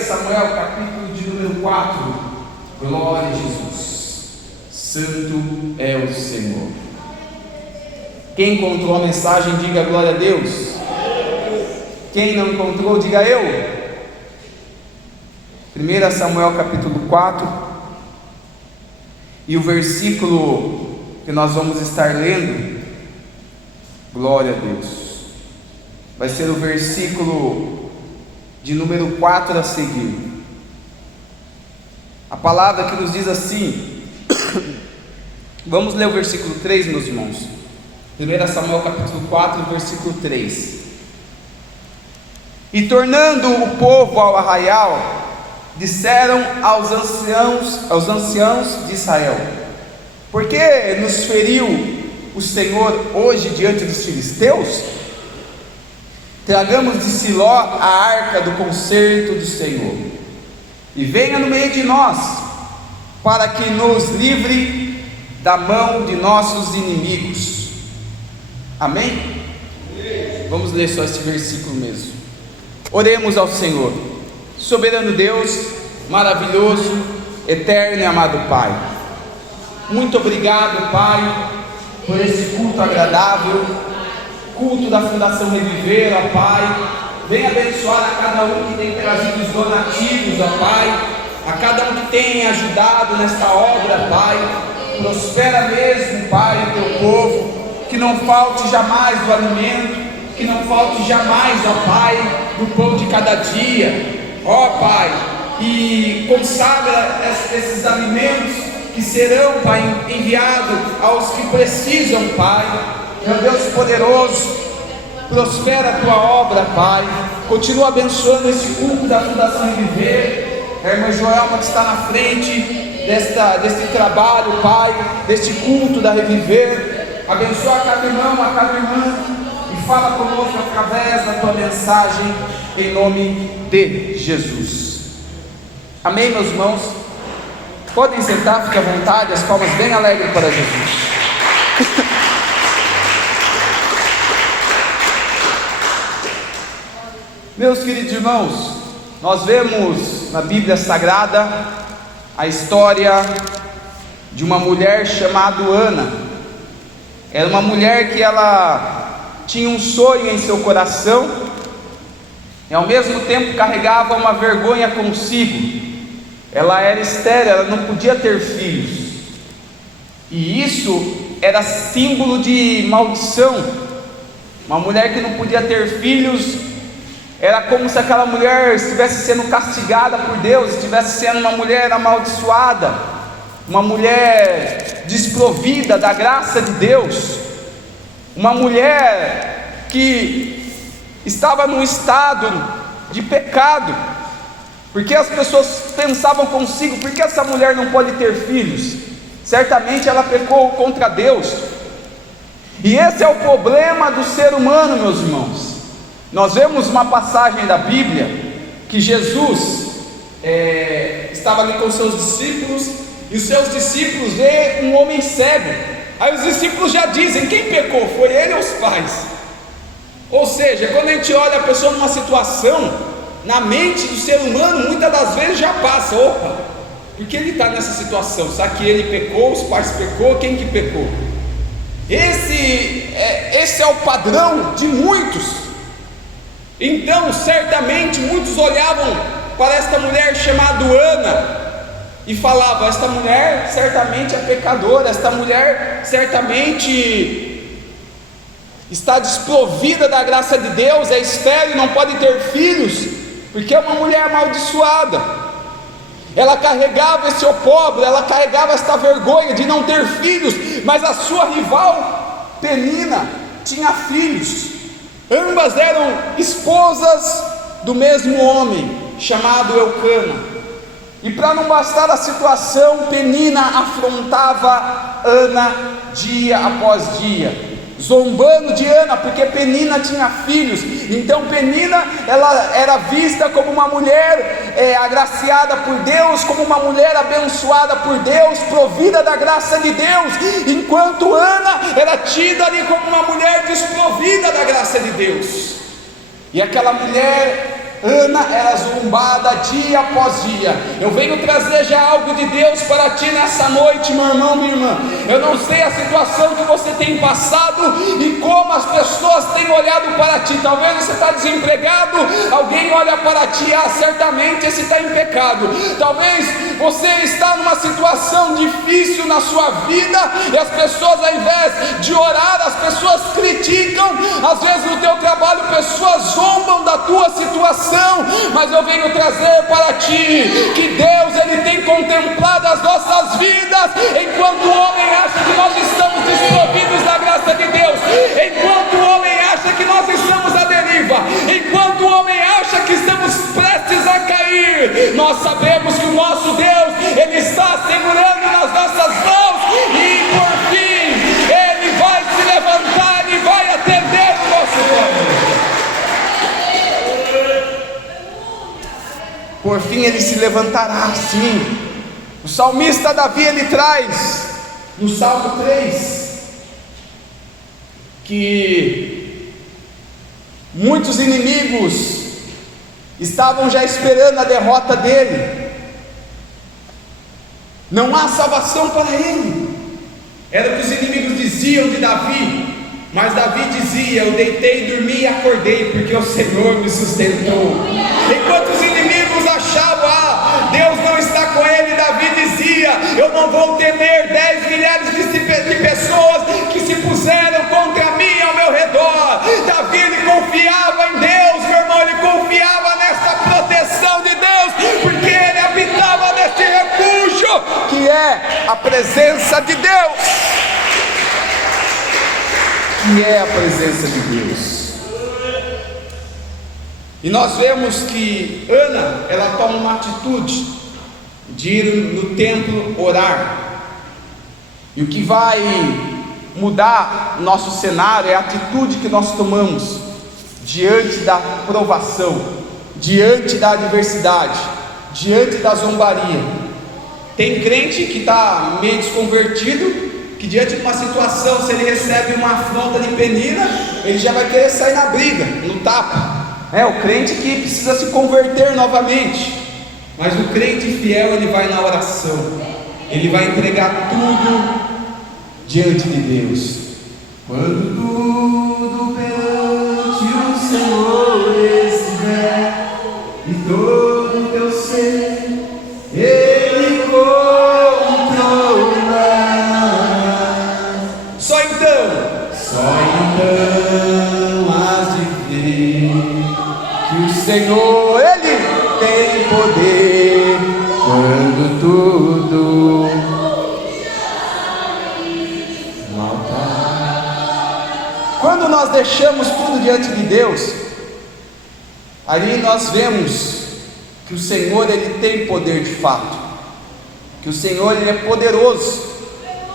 Samuel, capítulo de número 4. Glória a Jesus. Santo é o Senhor. Quem encontrou a mensagem, diga glória a Deus. Quem não encontrou, diga eu. 1 Samuel capítulo 4. E o versículo que nós vamos estar lendo, glória a Deus, vai ser o versículo de número 4 a seguir. A palavra que nos diz assim. Vamos ler o versículo 3, meus irmãos. 1 Samuel capítulo 4, versículo 3. E tornando o povo ao arraial, disseram aos anciãos de Israel: por que nos feriu o Senhor hoje diante dos filisteus? Tragamos de Siló a arca do concerto do Senhor, e venha no meio de nós, para que nos livre da mão de nossos inimigos. Amém? Vamos ler só esse versículo mesmo. Oremos ao Senhor. Soberano Deus, maravilhoso, eterno e amado Pai, muito obrigado, Pai, por esse culto agradável, culto da Fundação Reviver, ó Pai. Venha abençoar a cada um que tem trazido os donativos, ó Pai, a cada um que tem ajudado nesta obra, Pai. Prospera mesmo, Pai, o teu povo, que não falte jamais do alimento, que não falte jamais, ó Pai, do pão de cada dia, ó Pai, e consagra esses alimentos que serão, Pai, enviados aos que precisam, Pai. Meu Deus poderoso, prospera a tua obra, Pai. Continua abençoando esse culto da Fundação Reviver, a irmã Joelma que está na frente deste trabalho, Pai, deste culto da Reviver. Abençoa a cada irmão, a cada irmã, e fala conosco através da tua mensagem, em nome de Jesus. Amém, meus irmãos? Podem sentar, fique à vontade, as palmas bem alegres para Jesus. Meus queridos irmãos, nós vemos na Bíblia Sagrada a história de uma mulher chamada Ana. Era uma mulher que ela tinha um sonho em seu coração e ao mesmo tempo carregava uma vergonha consigo. Ela era estéril, ela não podia ter filhos, e isso era símbolo de maldição. Uma mulher que não podia ter filhos era como se aquela mulher estivesse sendo castigada por Deus, estivesse sendo uma mulher amaldiçoada, uma mulher desprovida da graça de Deus, uma mulher que estava num estado de pecado, porque as pessoas pensavam consigo: por que essa mulher não pode ter filhos? Certamente ela pecou contra Deus. E esse é o problema do ser humano, meus irmãos. Nós vemos uma passagem da Bíblia que Jesus estava ali com os seus discípulos, e os seus discípulos veem um homem cego. Aí os discípulos já dizem: quem pecou? Foi ele ou os pais? Ou seja, quando a gente olha a pessoa numa situação, na mente do ser humano, muitas das vezes já passa: opa, por que ele está nessa situação? Será que ele pecou, os pais pecou, quem que pecou? Esse é o padrão de muitos. Então, certamente, muitos olhavam para esta mulher chamada Ana e falavam: esta mulher certamente é pecadora, esta mulher certamente está desprovida da graça de Deus, é estéril, não pode ter filhos, porque é uma mulher amaldiçoada. Ela carregava esse opróbrio, ela carregava esta vergonha de não ter filhos, mas a sua rival Penina tinha filhos. Ambas eram esposas do mesmo homem, chamado Eucana. E para não bastar a situação, Penina afrontava Ana dia após dia, zombando de Ana, porque Penina tinha filhos. Então Penina, ela era vista como uma mulher agraciada por Deus, como uma mulher abençoada por Deus, provida da graça de Deus, enquanto Ana era tida ali como uma mulher desprovida da graça de Deus. E aquela mulher Ana era zombada dia após dia. Eu venho trazer já algo de Deus para ti nessa noite, meu irmão, minha irmã. Eu não sei a situação que você tem passado e como as pessoas têm olhado para ti. Talvez você está desempregado, alguém olha para ti, certamente esse está em pecado. Talvez você está numa situação difícil na sua vida e as pessoas, ao invés de orar, as pessoas criticam. Às vezes no teu trabalho pessoas zombam da tua situação, mas eu venho trazer para ti que Deus, Ele tem contemplado as nossas vidas. Enquanto o homem acha que nós estamos desprovidos da graça de Deus, enquanto o homem acha que nós estamos à deriva, enquanto o homem acha que estamos prestes a cair, nós sabemos que o nosso Deus, Ele está segurando nas nossas mãos e por fim Ele vai se levantar e vai atender o nosso clamor. Por fim Ele se levantará, sim. O salmista Davi, ele traz no Salmo 3 que muitos inimigos estavam já esperando a derrota dele. Não há salvação para ele. Era o que os inimigos diziam de Davi. Mas Davi dizia: eu deitei, dormi e acordei, porque o Senhor me sustentou. Enquanto os inimigos achavam, Deus não está com ele, Davi dizia: eu não vou temer 10 milhares de pessoas que se puseram contra mim ao meu redor. Davi, ele confiava em Deus, meu irmão, ele confiava nessa proteção de Deus, porque ele habitava nesse refúgio, que é a presença de Deus. Que é a presença de Deus. E nós vemos que Ana, ela toma uma atitude de ir no templo orar. E o que vai mudar nosso cenário é a atitude que nós tomamos diante da provação, diante da adversidade, diante da zombaria. Tem crente que está meio desconvertido, que diante de uma situação, se ele recebe uma afronta de penina, ele já vai querer sair na briga, no tapa. É o crente que precisa se converter novamente. Mas o crente fiel, ele vai na oração, ele vai entregar tudo diante de Deus. Quando tudo perante o Senhor estiver e todo o teu ser Ele controla. Só então has de ver que o Senhor, Ele tem poder quando tudo maltar. Quando nós deixamos tudo diante de Deus, ali nós vemos que o Senhor, Ele tem poder de fato, que o Senhor, Ele é poderoso.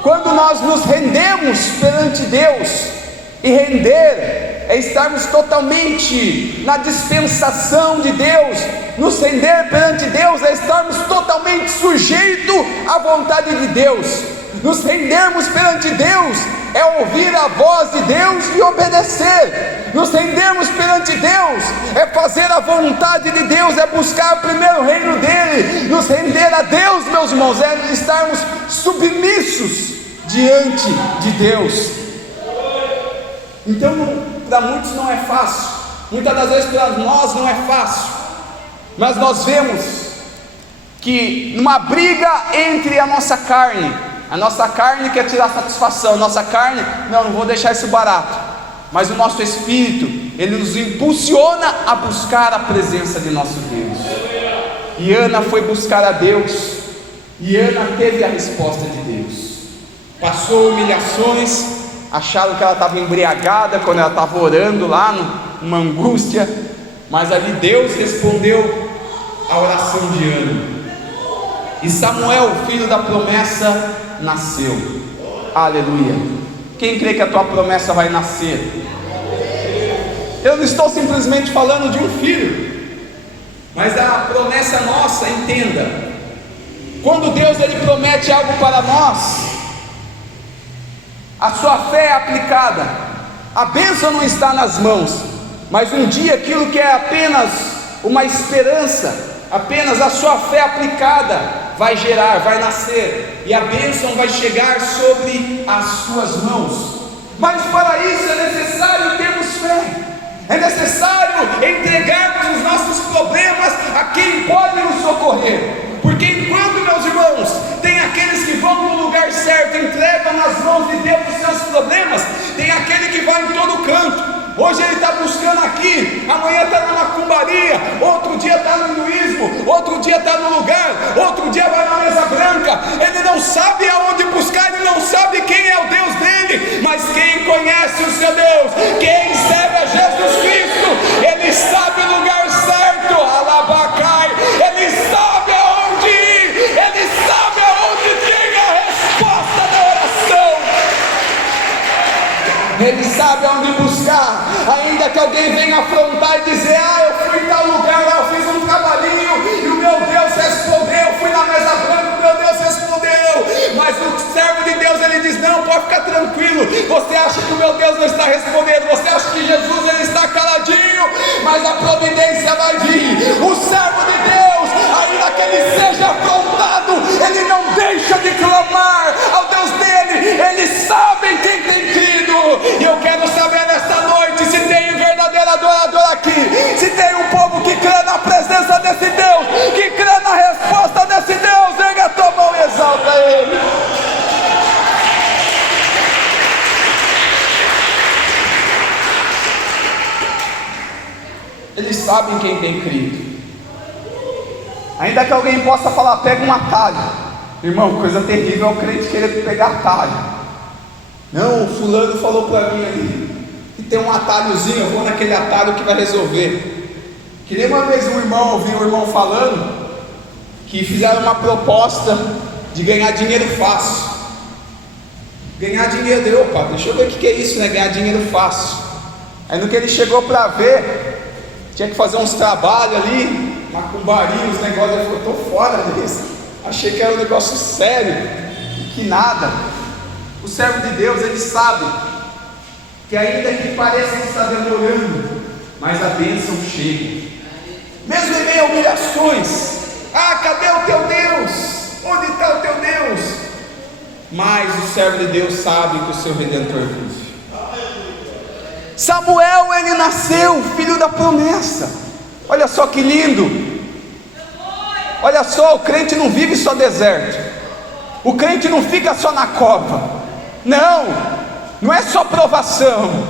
Quando nós nos rendemos perante Deus, e render é estarmos totalmente na dispensação de Deus, nos render perante Deus é estarmos totalmente sujeitos à vontade de Deus. Nos rendermos perante Deus é ouvir a voz de Deus e obedecer. Nos rendermos perante Deus é fazer a vontade de Deus, é buscar primeiro o reino dele. Nos render a Deus, meus irmãos, é estarmos submissos diante de Deus. Então, para muitos não é fácil, muitas das vezes para nós não é fácil, mas nós vemos que numa briga entre a nossa carne quer tirar satisfação, a nossa carne, não vou deixar isso barato, mas o nosso espírito, ele nos impulsiona a buscar a presença de nosso Deus. E Ana foi buscar a Deus, e Ana teve a resposta de Deus. Passou humilhações, acharam que ela estava embriagada quando ela estava orando lá, numa angústia, mas ali Deus respondeu a oração de Ana, e Samuel, o filho da promessa, nasceu. Aleluia. Quem crê que a tua promessa vai nascer? Eu não estou simplesmente falando de um filho, mas a promessa nossa, entenda, quando Deus, Ele promete algo para nós, a sua fé é aplicada, a bênção não está nas mãos, mas um dia aquilo que é apenas uma esperança, apenas a sua fé aplicada vai gerar, vai nascer, e a bênção vai chegar sobre as suas mãos. Mas para isso é necessário termos fé, é necessário entregarmos os nossos problemas a quem pode nos socorrer. Porque enquanto, meus irmãos, tem aqueles que vão no lugar certo, entregam nas mãos de Deus os seus problemas, tem aquele que vai em todo canto. Hoje ele está buscando aqui, amanhã está na macumbaria, outro dia está no hinduísmo, outro dia está no lugar, outro dia vai na mesa branca. Ele não sabe aonde buscar, ele não sabe quem é o Deus dele, mas quem conhece o seu Deus, quem serve a Jesus Cristo, ele sabe o lugar certo, alabacai, ele sabe aonde ir, ele sabe aonde tem a resposta da oração, ele sabe aonde buscar. Ainda que alguém venha afrontar e dizer: eu fui em tal lugar, eu fiz um trabalhinho e o meu Deus respondeu, eu fui na mesa branca, o meu Deus respondeu. Mas o servo de Deus, ele diz: não, pode ficar tranquilo, você acha que o meu Deus não está respondendo, você acha que Jesus ele está caladinho, mas a providência vai vir. O servo de Deus, ainda que ele seja afrontado, ele não deixa de clamar ao Deus dele, eles sabem quem tem crido. E eu quero saber nesta noite se tem verdadeiro adorador aqui, se tem um povo que crê na presença desse Deus, que crê na resposta desse Deus. Erga a tua mão e exalta ele. Eles sabem quem tem crido. Ainda que alguém possa falar: pega um atalho. Irmão, coisa terrível é o crente querer pegar atalho. Não, o fulano falou para mim ali que tem um atalhozinho, eu vou naquele atalho que vai resolver. Que nem uma vez ouvi um irmão falando que fizeram uma proposta de ganhar dinheiro fácil. Ganhar dinheiro, opa, deixa eu ver o que é isso, né? Ganhar dinheiro fácil. Aí no que ele chegou para ver, tinha que fazer uns trabalhos ali, macumbaria, uns negócios. Ele falou: estou fora disso, achei que era um negócio sério, que nada. O servo de Deus, ele sabe que ainda que pareça que está demorando, mas a bênção chega, mesmo em meio a humilhações. Cadê o teu Deus? Onde está o teu Deus? Mas o servo de Deus sabe que o seu Redentor vive. Samuel, ele nasceu filho da promessa. Olha só que lindo. Olha só, o crente não vive só deserto, o crente não fica só na cova. Não é só provação.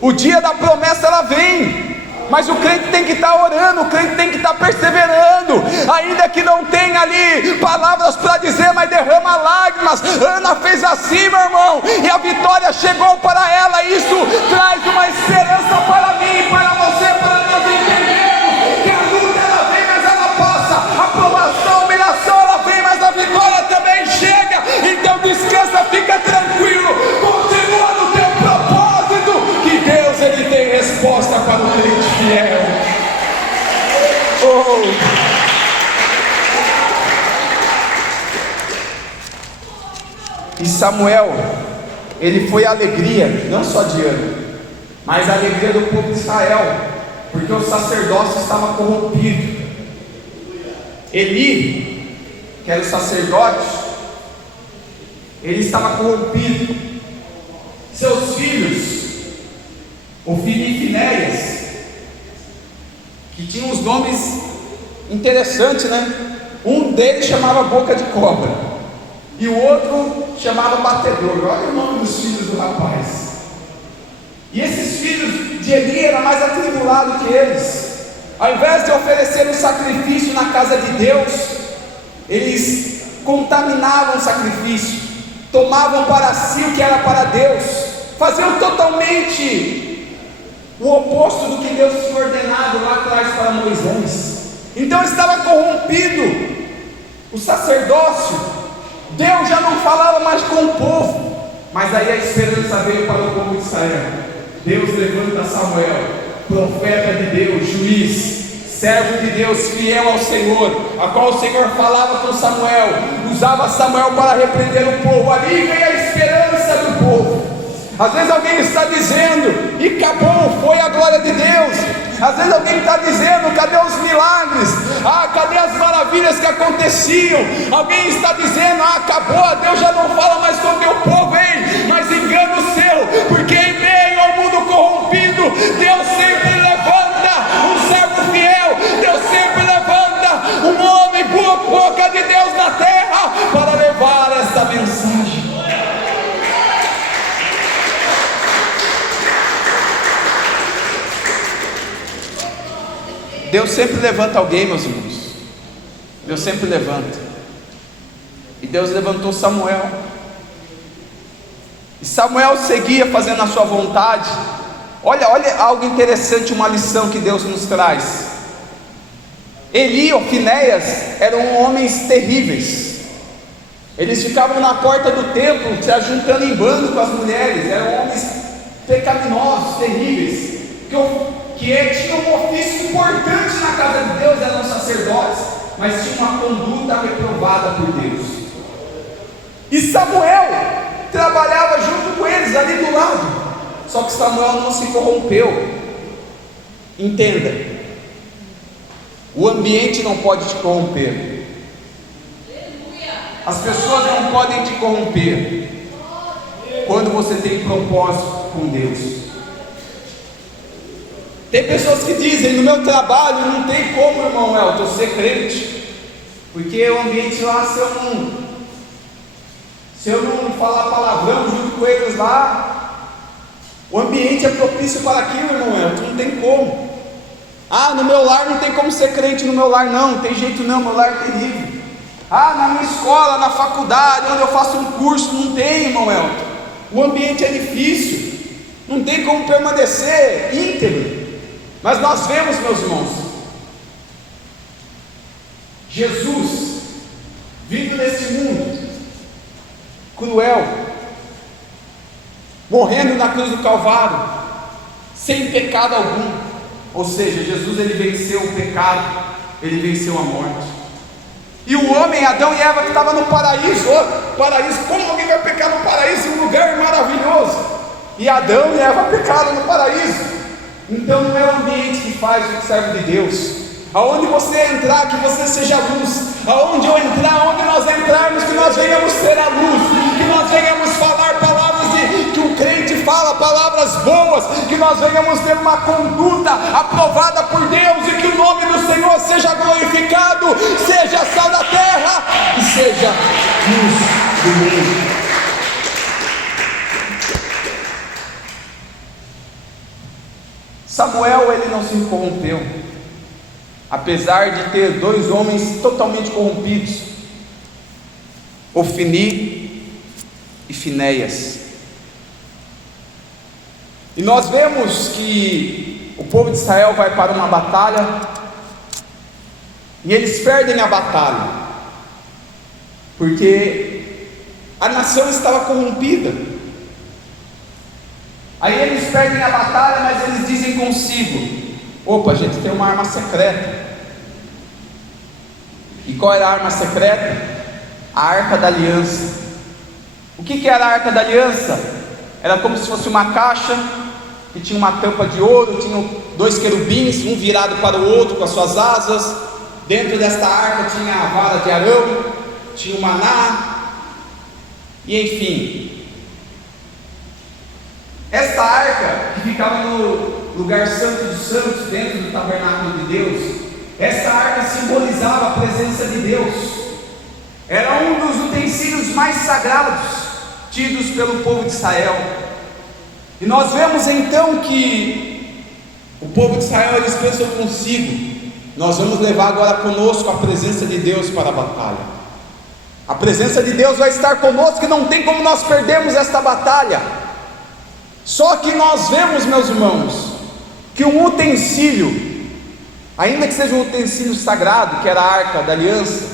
O dia da promessa ela vem, mas o crente tem que estar orando, o crente tem que estar perseverando, ainda que não tenha ali palavras para dizer, mas derrama lágrimas. Ana fez assim, meu irmão, e a vitória chegou para ela. Isso traz uma esperança para mim, para você, para nós entendermos que a luta ela vem, mas ela passa, a provação, a humilhação ela vem, mas a vitória também chega. Então descansa, fica tranquilo, continua no teu propósito, que Deus ele tem resposta para o crente fiel. E Samuel, ele foi a alegria, não só de Ana, mas a alegria do povo de Israel, porque o sacerdócio estava corrompido. Eli, que era o sacerdote, ele estava corrompido. Seus filhos, Ofni e Finéias, que tinham uns nomes interessantes, né? Um deles chamava Boca de Cobra, e o outro chamava Batedor. Olha o nome dos filhos do rapaz. E esses filhos de Eli eram mais atribulados que eles. Ao invés de oferecer um sacrifício na casa de Deus, eles contaminavam o sacrifício, tomavam para si o que era para Deus, faziam totalmente o oposto do que Deus tinha ordenado lá atrás para Moisés. Então estava corrompido o sacerdócio. Deus já não falava mais com o povo, mas aí a esperança veio para o povo de Israel. Deus levanta Samuel, profeta de Deus, juiz, servo de Deus, fiel ao Senhor, a qual o Senhor falava com Samuel, usava Samuel para repreender o povo. Ali vem a esperança do povo. Às vezes alguém está dizendo: e acabou, foi a glória de Deus. Às vezes alguém está dizendo: cadê os maravilhas que aconteciam. Alguém está dizendo: acabou, Deus já não fala mais com o teu povo. Ei, mas engano seu, porque em meio ao mundo corrompido, Deus sempre levanta um servo fiel, Deus sempre levanta um homem boca de Deus na terra para levar esta mensagem. Deus sempre levanta alguém, meus irmãos. Deus sempre levanta. E Deus levantou Samuel. E Samuel seguia fazendo a sua vontade. Olha algo interessante, uma lição que Deus nos traz. Eli ou Finéias eram homens terríveis. Eles ficavam na porta do templo, se ajuntando em bando com as mulheres. Eram homens pecaminosos, terríveis, que tinham um ofício importante na casa de Deus, eram sacerdotes, mas tinham uma conduta reprovada por Deus. E Samuel trabalhava junto com eles, ali do lado. Só que Samuel não se corrompeu. Entenda, o ambiente não pode te corromper. As pessoas não podem te corromper quando você tem propósito com Deus. Tem pessoas que dizem: no meu trabalho não tem como, irmão Elton, ser crente, porque o ambiente lá, se eu não falar palavrão junto com eles lá, o ambiente é propício para aquilo, irmão Elton, não tem como. No meu lar não tem como ser crente, no meu lar não tem jeito não, meu lar é terrível. Na minha escola, na faculdade, onde eu faço um curso, não tem, irmão Elton, o ambiente é difícil, não tem como permanecer íntegro. Mas nós vemos, meus irmãos, Jesus vindo nesse mundo cruel, morrendo na cruz do Calvário, sem pecado algum. Ou seja, Jesus, ele venceu o pecado, ele venceu a morte. E o homem, Adão e Eva, que estava no paraíso, como alguém vai pecar no paraíso, um lugar maravilhoso? E Adão e Eva pecaram no paraíso. Então não é o ambiente que faz o servo de Deus. Aonde você entrar, que você seja luz. Aonde eu entrar, onde nós entrarmos, que nós venhamos ter a luz, que nós venhamos falar palavras que o crente fala, palavras boas, que nós venhamos ter uma conduta aprovada por Deus, e que o nome do Senhor seja glorificado, seja sal da terra e seja luz do mundo. Samuel, ele não se corrompeu, apesar de ter dois homens totalmente corrompidos, Ofni e Finéias. E nós vemos que o povo de Israel vai para uma batalha, e eles perdem a batalha, porque a nação estava corrompida. Aí eles perdem a batalha, mas eles dizem consigo: opa, a gente tem uma arma secreta. E qual era a arma secreta? A Arca da Aliança. O que era a Arca da Aliança? Era como se fosse uma caixa que tinha uma tampa de ouro, tinha dois querubins, um virado para o outro com as suas asas. Dentro desta arca tinha a vara de Arão, tinha o maná, e enfim. Esta arca, que ficava no lugar santo dos santos, dentro do tabernáculo de Deus, esta arca simbolizava a presença de Deus. Era um dos utensílios mais sagrados tidos pelo povo de Israel. E nós vemos então que o povo de Israel, eles pensam consigo: nós vamos levar agora conosco a presença de Deus para a batalha. A presença de Deus vai estar conosco, e não tem como nós perdermos esta batalha. Só que nós vemos, meus irmãos, que um utensílio, ainda que seja um utensílio sagrado, que era a Arca da Aliança,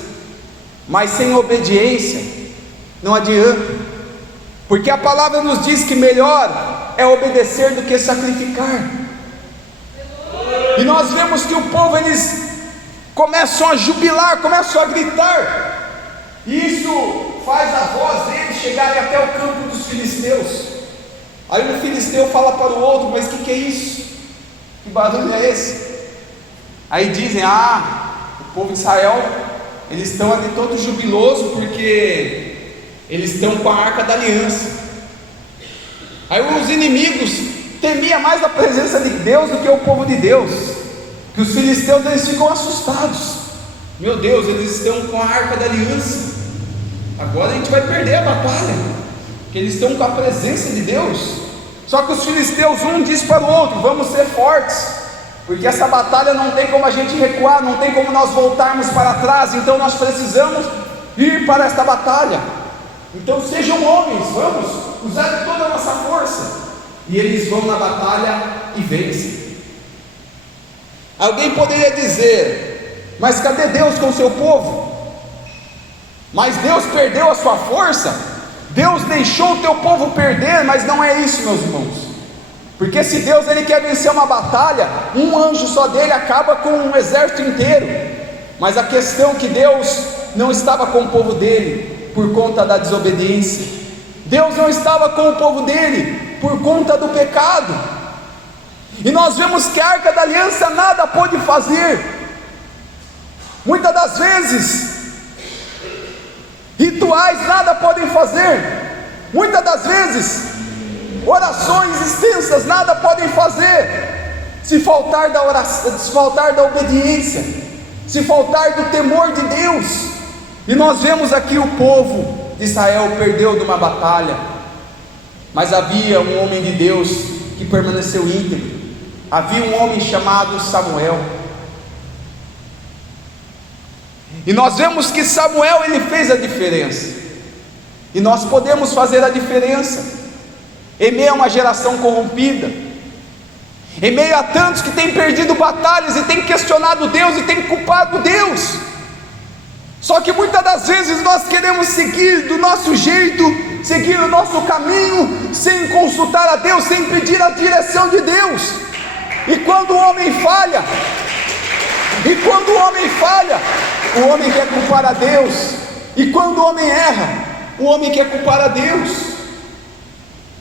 mas sem obediência não adianta, porque a palavra nos diz que melhor é obedecer do que sacrificar. E nós vemos que o povo, eles começam a jubilar, começam a gritar, e isso faz a voz deles chegarem até o campo dos filisteus. Aí um filisteu fala para o outro: mas o que é isso? Que barulho é esse? Aí dizem: o povo de Israel eles estão ali todos jubilosos, porque eles estão com a arca da aliança. Aí os inimigos temiam mais a presença de Deus do que o povo de Deus, que os filisteus eles ficam assustados. Meu Deus, eles estão com a arca da aliança, agora a gente vai perder a batalha, porque eles estão com a presença de Deus. Só que os filisteus, um diz para o outro: vamos ser fortes, porque essa batalha não tem como a gente recuar, não tem como nós voltarmos para trás, então nós precisamos ir para esta batalha. Então sejam homens, vamos usar toda a nossa força. E eles vão na batalha e vencem. Alguém poderia dizer: mas cadê Deus com o seu povo? Mas Deus perdeu a sua força? Deus deixou o teu povo perder? Mas não é isso, meus irmãos. Porque se Deus ele quer vencer uma batalha, um anjo só dele acaba com um exército inteiro. Mas a questão é que Deus não estava com o povo dele por conta da desobediência. Deus não estava com o povo dele por conta do pecado. E nós vemos que a arca da aliança nada pôde fazer. Muitas das vezes rituais nada podem fazer. Muitas das vezes orações extensas nada podem fazer, se faltar da oração, se faltar da obediência, se faltar do temor de Deus. E nós vemos aqui o povo de Israel perdeu de uma batalha, mas havia um homem de Deus que permaneceu íntegro. Havia um homem chamado Samuel. E nós vemos que Samuel ele fez a diferença. E nós podemos fazer a diferença em meio a uma geração corrompida, em meio a tantos que têm perdido batalhas e têm questionado Deus e têm culpado Deus. Só que muitas das vezes nós queremos seguir do nosso jeito, seguir o nosso caminho, sem consultar a Deus, sem pedir a direção de Deus. E quando o homem falha, o homem quer culpar a Deus. E quando o homem erra, o homem quer culpar a Deus.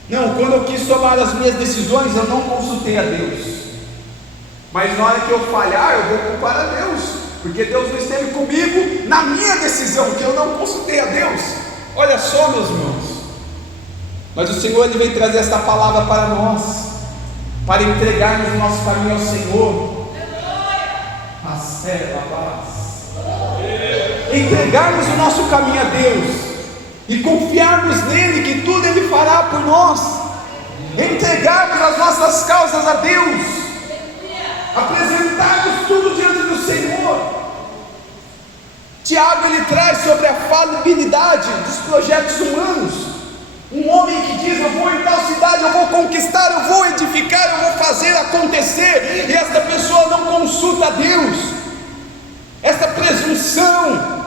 Não, quando eu quis tomar as minhas decisões, eu não consultei a Deus. Mas na hora que eu falhar, eu vou culpar a Deus, porque Deus não esteve comigo na minha decisão, que eu não consultei a Deus. Olha só, meus irmãos. Mas o Senhor ele vem trazer esta palavra para nós, para entregarmos o nosso caminho ao Senhor. Entregarmos o nosso caminho a Deus e confiarmos nele, que tudo ele fará por nós. Entregarmos as nossas causas a Deus, apresentarmos tudo diante do Senhor. Tiago ele traz sobre a falibilidade dos projetos humanos. Um homem que diz: eu vou em tal cidade, eu vou conquistar, eu vou edificar, eu vou fazer acontecer, e esta pessoa não consulta a Deus. Esta presunção,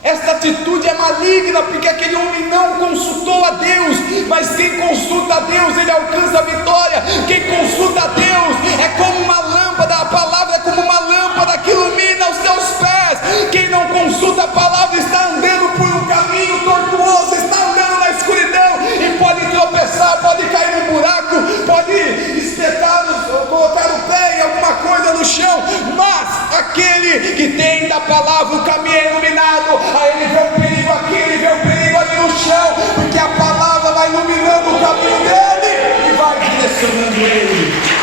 esta atitude é maligna, porque aquele homem não consultou a Deus. Mas quem consulta a Deus, ele alcança a vitória. Quem consulta a Deus é como uma lâmpada, a palavra é como uma lâmpada que ilumina os teus pés. Quem não consulta a palavra está andando por um caminho tortuoso, está andando na escuridão e pode tropeçar, pode cair num buraco, pode espetar, colocar o pé em alguma coisa no chão. Mas aquele que tem da palavra, o caminho é iluminado. Aí ele vê o perigo aqui, ele vê o perigo ali no chão, porque a palavra vai iluminando o caminho dele e vai direcionando ele.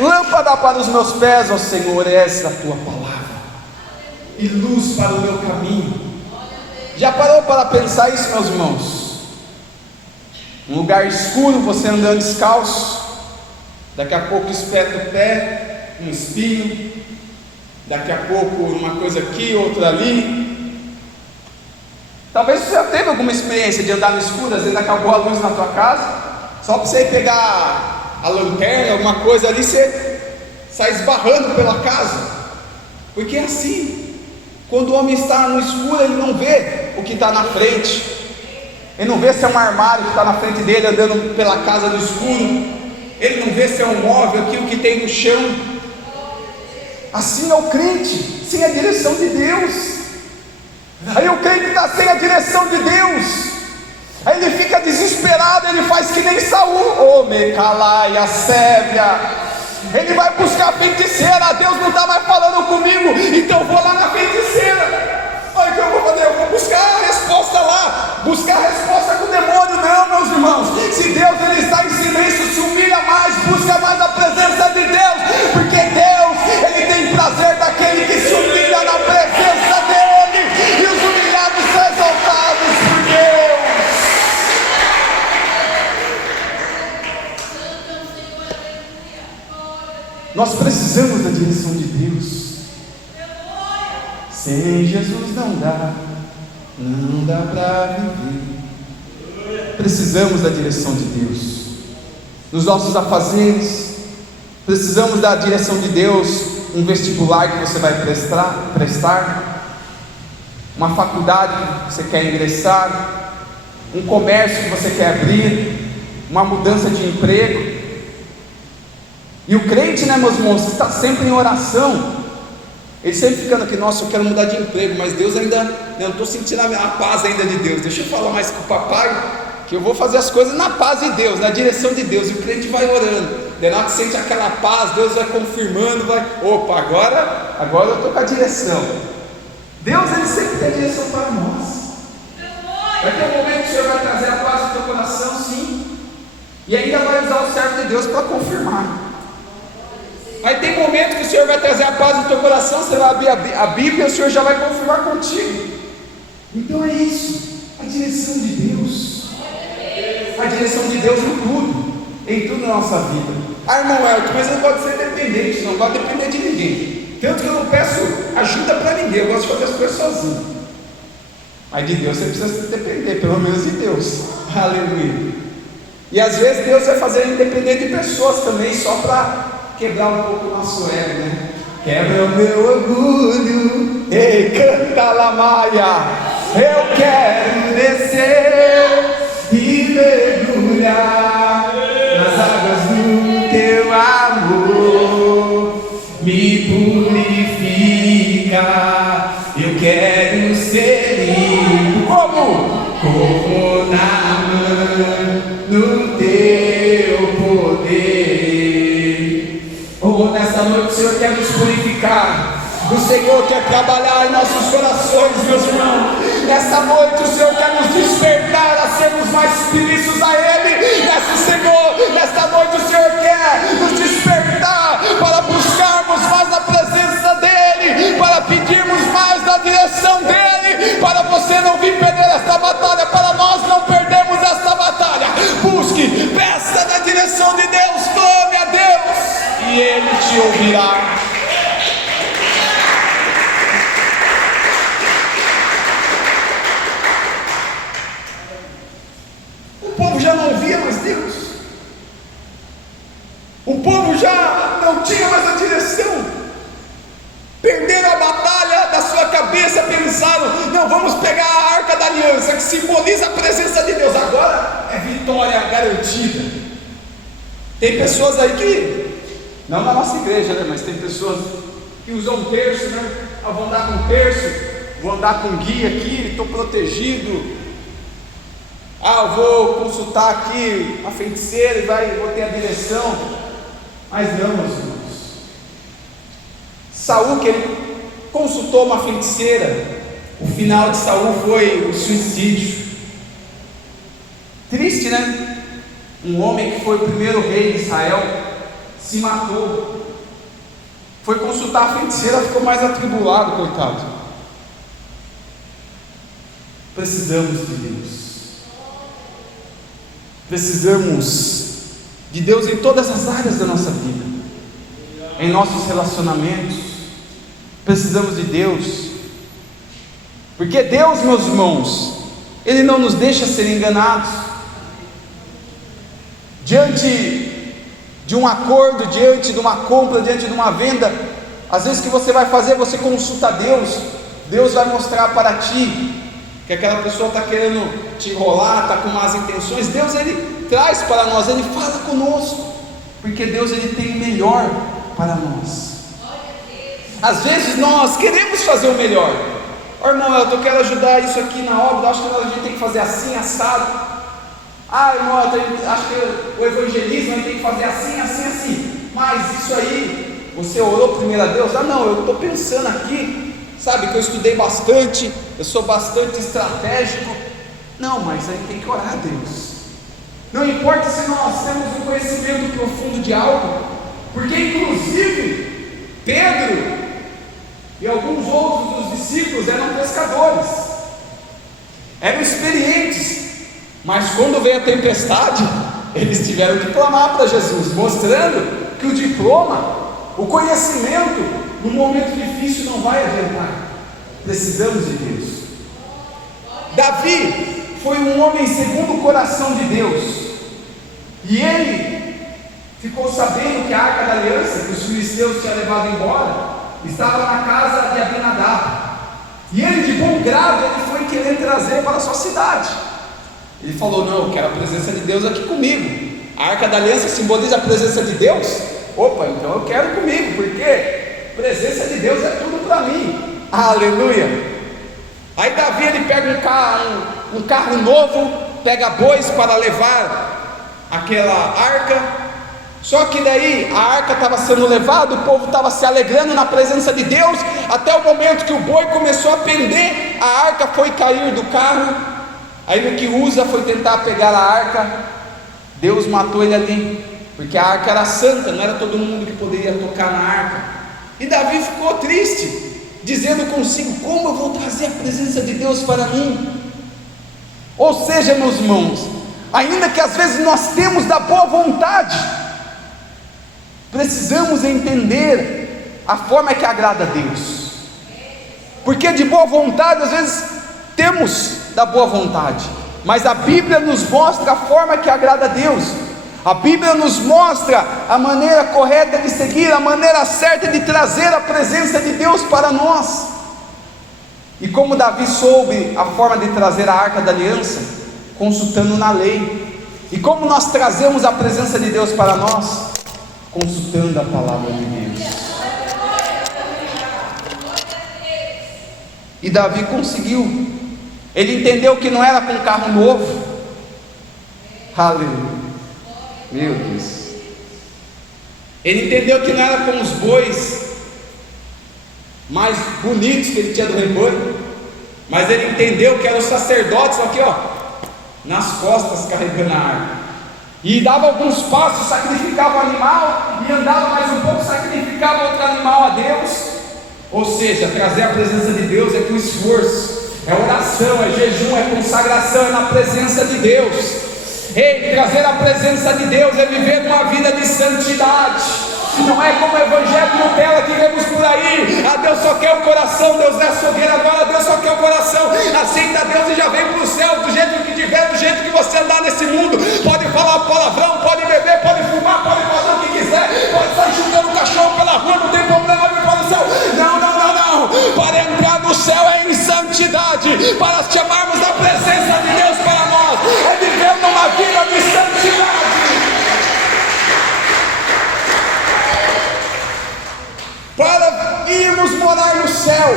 Lâmpada para os meus pés, ó Senhor, é essa tua palavra, e luz para o meu caminho. Já parou para pensar isso, meus irmãos? Um lugar escuro, você andando descalço, daqui a pouco espeta o pé, um espinho, daqui a pouco uma coisa aqui, outra ali. Talvez você já teve alguma experiência de andar no escuro, às vezes acabou a luz na tua casa, só para você ir pegar a lanterna, alguma coisa ali, você sai esbarrando pela casa, porque é assim. Quando o homem está no escuro, ele não vê o que está na frente, ele não vê se é um armário que está na frente dele andando pela casa no escuro, ele não vê se é um móvel aqui, o que tem no chão. Assim é o crente, sem a direção de Deus. Aí o crente está sem a direção de Deus, aí ele fica desesperado, ele faz que nem Saul, oh me calai a sébia, Ele vai buscar a feiticeira. Deus não está mais falando comigo, então eu vou lá na feiticeira. Olha o que eu vou fazer, eu vou buscar a resposta lá, buscar a resposta com o demônio. Não, meus irmãos, se Deus ele está em silêncio, se humilha mais, busca mais a presença de Deus, porque Deus, ele tem prazer daquele que se humilha na presença dele, e os humilhados são exaltados por Deus. Nós precisamos da direção de Deus. Sem Jesus não dá para viver. Precisamos da direção de Deus nos nossos afazeres. Precisamos da direção de Deus. Um vestibular que você vai prestar, uma faculdade que você quer ingressar, um comércio que você quer abrir, uma mudança de emprego. E o crente, né, meus irmãos, está sempre em oração. Ele sempre ficando aqui, nossa, eu quero mudar de emprego, mas Deus ainda, eu não estou sentindo a paz ainda de Deus. Deixa eu falar mais com o papai, que eu vou fazer as coisas na paz de Deus, na direção de Deus. E o crente vai orando. De lá que sente aquela paz, Deus vai confirmando, opa, agora eu estou com a direção. Deus, ele sempre tem a direção para nós. Vai ter um momento que o Senhor vai trazer a paz no teu coração, sim, e ainda vai usar o servo de Deus para confirmar. Vai ter momento que o Senhor vai trazer a paz no teu coração, você vai abrir a Bíblia e o Senhor já vai confirmar contigo. Então é isso, a direção de Deus. A direção de Deus em tudo, em tudo na nossa vida. Irmão Elton, mas eu não gosto de ser dependente, não gosto de depender de ninguém. Tanto que eu não peço ajuda para ninguém, eu gosto de fazer as coisas sozinho. Mas de Deus você precisa depender, pelo menos de Deus. Aleluia. E às vezes Deus vai fazer independente de pessoas também, só para quebrar um pouco o nosso ego, né? Quebra o meu orgulho, ei, canta Lamaia. Eu quero descer e mergulhar nas águas do teu amor, me purifica. Eu quero ser limpo como Naamã no teu poder. Nessa noite o Senhor quer nos purificar, o Senhor quer trabalhar em nossos corações, meus irmãos. Nessa noite o Senhor quer nos despertar a sermos mais submissos a Ele. Nesta noite o Senhor quer nos despertar para buscarmos mais a presença dEle, para pedirmos mais da direção dEle, para você não vir perder esta batalha, para nós não perdermos esta batalha. Busque, peça da direção de Deus, clame a Deus e Ele te ouvirá. O povo já não ouvia mais Deus, o povo já não tinha mais a direção, perderam a batalha da sua cabeça, pensaram, não, vamos pegar a arca da aliança, que simboliza a presença de Deus, agora é vitória garantida. Tem pessoas aí que, não na nossa igreja, né, mas tem pessoas que usam um terço, né? Vou andar com terço, vou andar com guia aqui, estou protegido. Eu vou consultar aqui a feiticeira e vou ter a direção. Mas não, meus irmãos. Saul, que ele consultou uma feiticeira, o final de Saul foi o suicídio. Triste, né? Um homem que foi o primeiro rei de Israel se matou. Foi consultar a feiticeira, ficou mais atribulado, coitado. Precisamos de Deus. Precisamos de Deus em todas as áreas da nossa vida, em nossos relacionamentos. Precisamos de Deus, porque Deus, meus irmãos, Ele não nos deixa ser enganados. Diante de um acordo, diante de uma compra, diante de uma venda, às vezes que você vai fazer, você consulta Deus. Deus vai mostrar para ti que aquela pessoa está querendo te enrolar, está com más intenções. Deus, Ele traz para nós, Ele fala conosco, porque Deus, Ele tem o melhor para nós. Às vezes nós queremos fazer o melhor. Irmão, eu quero ajudar isso aqui na obra, acho que a gente tem que fazer assim, assado. Irmão, acho que o evangelismo a gente tem que fazer assim, assim, assim. Mas isso aí Você orou primeiro a Deus? Não, eu estou pensando aqui, sabe, que eu estudei bastante, eu sou bastante estratégico. Não, mas aí tem que orar a Deus. Não importa se nós temos um conhecimento profundo de algo, porque inclusive Pedro e alguns outros dos discípulos eram pescadores, eram experientes, mas quando veio a tempestade, eles tiveram que clamar para Jesus, mostrando que o diploma, o conhecimento, no momento difícil não vai adiantar. Precisamos de Deus. Davi foi um homem segundo o coração de Deus, e ele ficou sabendo que a arca da aliança, que os filisteus tinham levado embora, estava na casa de Abinadab, e ele de bom grado, ele foi querer trazer para a sua cidade. Ele falou: não, eu quero a presença de Deus aqui comigo. A arca da aliança simboliza a presença de Deus. Opa, então eu quero comigo, porque a presença de Deus é tudo para mim. Aleluia. Aí Davi, ele pega um carro novo, pega bois para levar aquela arca. Só que daí a arca estava sendo levada, o povo estava se alegrando na presença de Deus, até o momento que o boi começou a pender, a arca foi cair do carro. Aí no que Uza foi tentar pegar a arca, Deus matou ele ali, porque a arca era santa, não era todo mundo que poderia tocar na arca. E Davi ficou triste, dizendo consigo: como eu vou trazer a presença de Deus para mim? Ou seja, meus irmãos, ainda que às vezes nós temos da boa vontade, precisamos entender a forma que agrada a Deus, porque de boa vontade às vezes temos da boa vontade, mas a Bíblia nos mostra a forma que agrada a Deus. A Bíblia nos mostra a maneira correta de seguir, a maneira certa de trazer a presença de Deus para nós. E como Davi soube a forma de trazer a arca da aliança? Consultando na lei. E como nós trazemos a presença de Deus para nós? Consultando a palavra de Deus. E Davi conseguiu. Ele entendeu que não era com carro novo. Aleluia. Meu Deus. Ele entendeu que não era com os bois mais bonitos que ele tinha do rebanho, mas ele entendeu que eram os sacerdotes aqui, ó, nas costas carregando a arca. E dava alguns passos, sacrificava o animal, e andava mais um pouco, sacrificava outro animal a Deus. Ou seja, trazer a presença de Deus é com esforço, é oração, é jejum, é consagração, é na presença de Deus. Ei, trazer a presença de Deus é viver uma vida de santidade. Não é como o evangelho Nutella que vemos por aí. Deus só quer o coração, Deus é açougueiro, agora Deus só quer o coração. Aceita Deus e já vem para o céu, do jeito que tiver, do jeito que você andar nesse mundo. Pode falar palavrão, pode beber, pode fumar, pode fazer o que quiser, pode sair chutando o cachorro pela rua, não tem problema, vir para o céu. Não. Para entrar no céu é em santidade, para chamarmos a presença de Deus para nós, é viver numa vida de santidade. Para irmos morar no céu,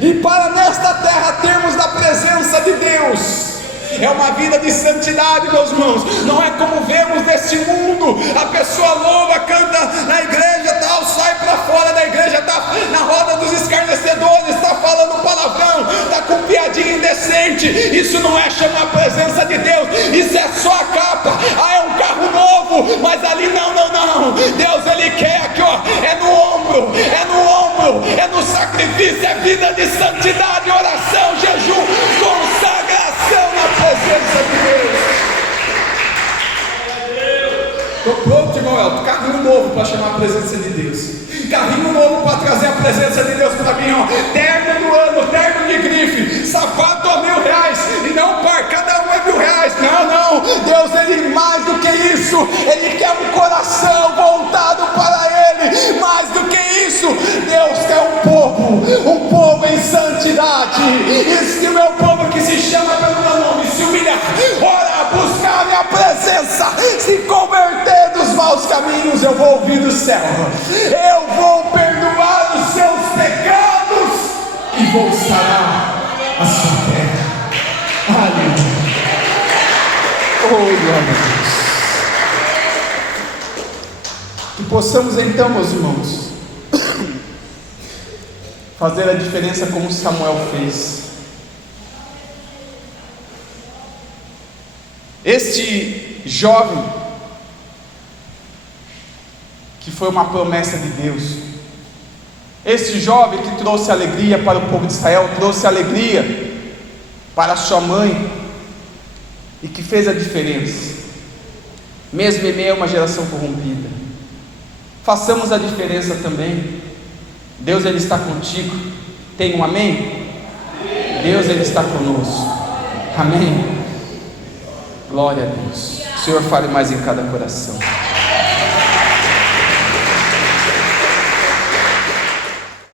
e para nesta terra termos da presença de Deus, é uma vida de santidade, meus irmãos. Não é como vemos neste mundo, a pessoa louva, canta na igreja, tal, sai para fora da igreja, está na roda dos escarnecedores, está falando palavrão, está com piadinha indecente. Isso não é chamar a presença de Deus, isso é só a capa. É um carro novo, mas ali não. Deus, Ele quer aqui, ó, é no ombro, é no sacrifício, é vida de santidade, oração, jejum, consagração na presença de Deus. Estou pronto, irmão, carrinho novo para chamar a presença de Deus, carrinho novo para trazer a presença de Deus para mim, ó. Terno do ano, terno de grife, sapato a R$1.000, e não par, cada um é R$1.000, não, Deus, Ele mais do que isso, Ele quer um coração voltado para Ele, mais do que isso, Deus quer um povo em santidade. E se o meu povo que se chama pelo meu nome se humilhar, ora, buscar a minha presença, se converter dos maus caminhos, eu vou ouvir do céu, eu vou perdoar os seus pecados e vou sarar a sua terra. Aleluia. Oh, glória a Deus. Que possamos então, meus irmãos, fazer a diferença como Samuel fez. Este jovem, que foi uma promessa de Deus, este jovem que trouxe alegria para o povo de Israel, trouxe alegria para sua mãe, e que fez a diferença, mesmo em meio a uma geração corrompida. Façamos a diferença também. Deus, Ele está contigo. Tem um amém? Deus, Ele está conosco. Amém. Glória a Deus. O Senhor fale mais em cada coração.